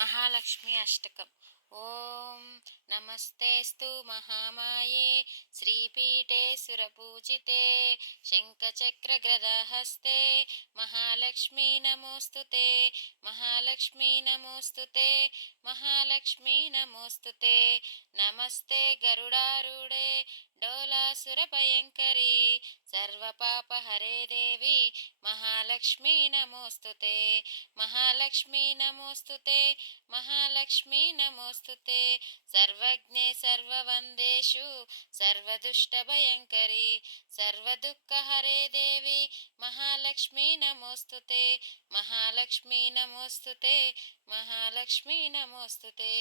महालक्ष्मी अष्टकम्। ओम नमस्तेस्तु महामाये श्रीपीठे सुरपूजिते शङ्खचक्रगदाहस्ते महालक्ष्मी नमोस्तुते महालक्ष्मी नमोस्तुते महालक्ष्मी नमोस्तुते। नमस्ते गरुडारूढे डोलासुरभयङ्करी सर्वपापहरे देवी महालक्ष्मी नमोस्तुते महालक्ष्मी नमोस्तुते महालक्ष्मी नमोस्तुते। सर्वज्ञे सर्ववन्देषु सर्वदुष्टभयङ्करी सर्वदुःखहरे देवी महालक्ष्मी नमोस्तुते महालक्ष्मी नमोस्तुते महालक्ष्मी नमोस्तुते।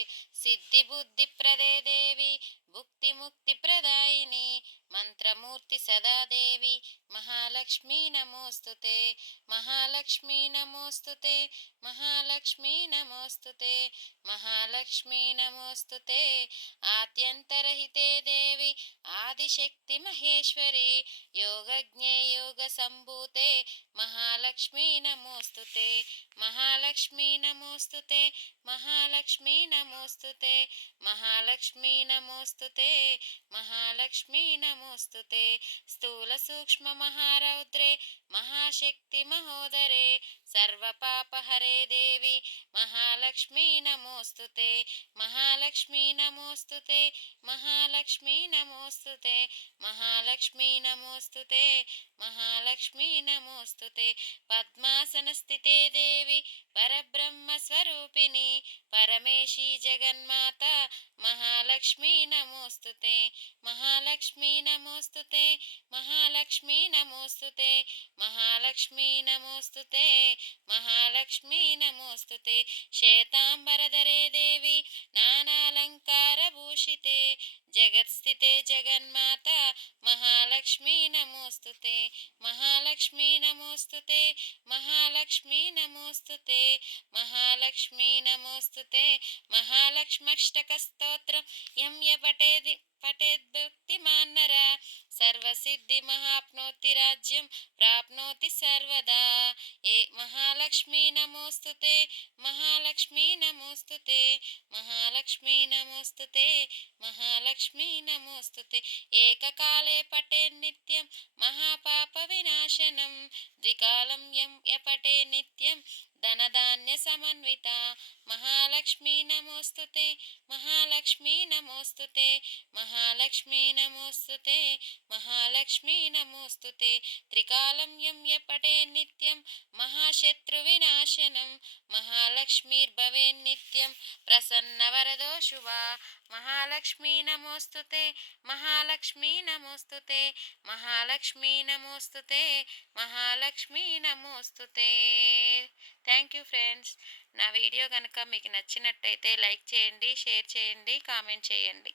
सिद्धिबुद्धिप्रदे देवी भुक्तिमुक्तिप्रदायिनी मंत्रमूर्ति सदा देवी महालक्ष्मी नमोस्तुते महालक्ष्मी नमोस्तुते महालक्ष्मी नमोस्तुते महालक्ष्मी नमोस्तुते। आद्यन्तरहिते देवी आदिशक्ति महेश्वरी योगज्ञे योगसम्भूते महालक्ष्मी नमोस्तुते महालक्ष्मी नमोस्तुते महालक्ष्मी नमोस्तुते महालक्ष्मी नमोस्तुते महालक्ष्मी नमोस्तुते। स्थूल सूक्ष्म महारौद्रे महाशक्ति महोदरे सर्वपापहरे देवी महालक्ष्मी नमोस्तुते महालक्ष्मी नमोस्तुते महालक्ष्मी नमोस्तुते महालक्ष्मी नमोस्तुते महालक्ष्मी नमोस्तुते। पद्मासनस्थिते देवी परब्रह्म स्वरूपिणी परमेशी जगन्माता महालक्ष्मी नमोस्तुते महालक्ष्मी नमोस्तुते महालक्ष्मी नमोस्तुते महालक्ष्मी नमोस्तुते महालक्ष्मी नमोस्तुते। श्वेतांबरधरे देवी नानालंकारभूषिते जगत्स्थिते जगन्माता महालक्ष्मी नमोस्तुते महालक्ष्मी नमोस्तुते महालक्ष्मी नमोस्तुते महालक्ष्मी नमोस्तुते। महालक्ष्मष्टकस्तोत्रं यं पठेद्भक्तिमान् नरः सर्वसिद्धिमहाप्नोति राज्यं प्राप्नोति सर्वदा। ए महालक्ष्मी नमोस्तुते महालक्ष्मी नमोस्तुते महालक्ष्मी नमोस्तुते महालक्ष्मी नमोस्तुते। एककाले पठे नित्यं महापापविनाशनं द्विकालं यं पठे नित्यं धनधान्यसमन्विता महालक्ष्मी नमोस्तुते महालक्ष्मी नमोस्तुते महालक्ष्मी नमोस्तुते महालक्ष्मी नमोस्तुते। त्रिकालं यं पठे नित्यं महाशत्रुविनाशनं महालक्ष्मीर्भवेन् नित्यं प्रसन्नवरदो शुभा महालक्ष्मी नमोस्तुते महालक्ष्मी नमोस्तुते महालक्ष्मी नमोस्तुते महालक्ष्मी नमोस्तुते। Thank you friends. నా వీడియో కనుక మీకు నచ్చినట్టయితే లైక్ చేయండి, షేర్ చేయండి, కామెంట్ చేయండి.